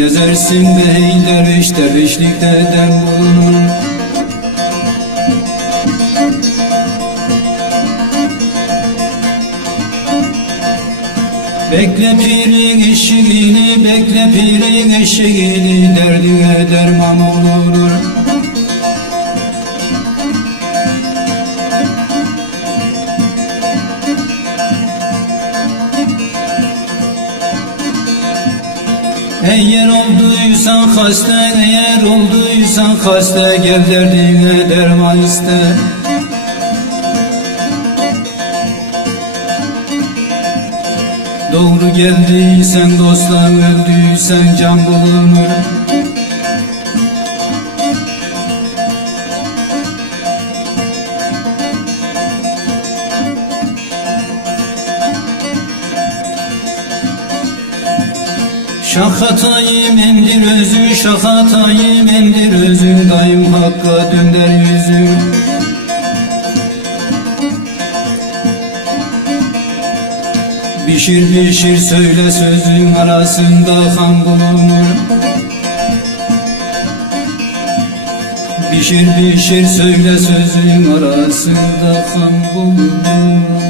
Gezersin bey derviş, dervişlikte dem bulunur. Bekle pirin eşiğini, bekle pirin eşiğini, derdine derman olur. Eğer olduysan hasta, eğer olduysan hasta, gel derdine derman iste. Doğru geldiysen dostlar, öldüysen can bulunur. Şahatayım emdir özüm, şahatayım emdir özüm, daim hakka dönder yüzüm. Pişir pişir söyle sözün arasında kan bulunur. Pişir pişir söyle sözün arasında kan bulunur.